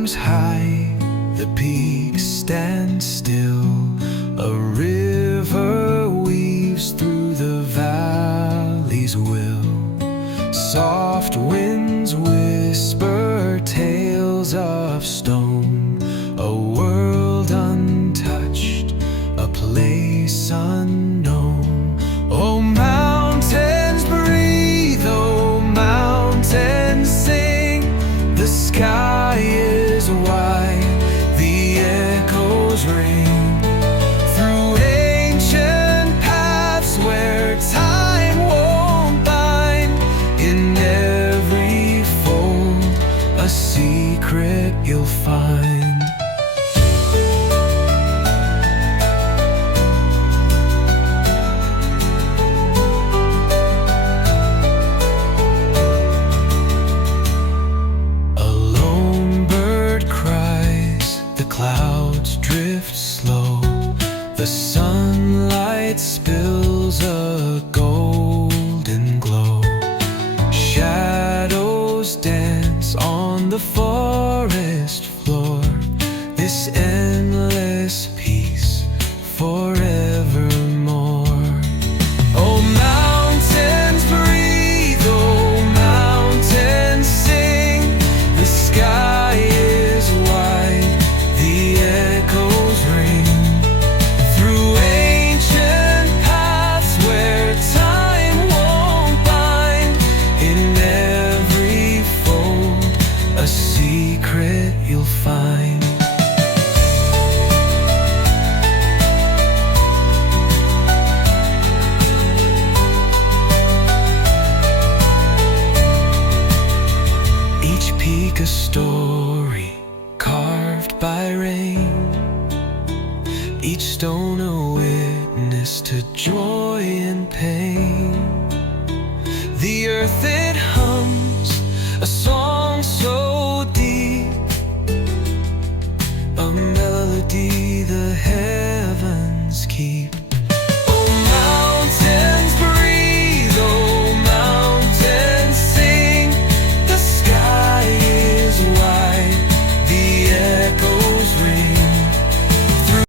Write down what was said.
climbs high, the peaks stand still. A river weaves through the valley's will. Soft winds whisper tales of stone. A world untouched, a place unknown. Oh, mountains breathe, oh, mountains sing. The sky is wide, the echoes ring. Through ancient paths where time won't bind. In every fold, a secret you'll find. Clouds drift slow, the sunlight spills a golden glow. Shadows dance on the forest floor. This endless peace forevermore. Oh, mountains breathe, oh, mountains sing. The sky is wide, the echoes ring. Through ancient paths where time won't bind. In every fold, a secret you'll find. Each peak a story carved by rain. Each stone a witness to joy and pain. The earth it hums a song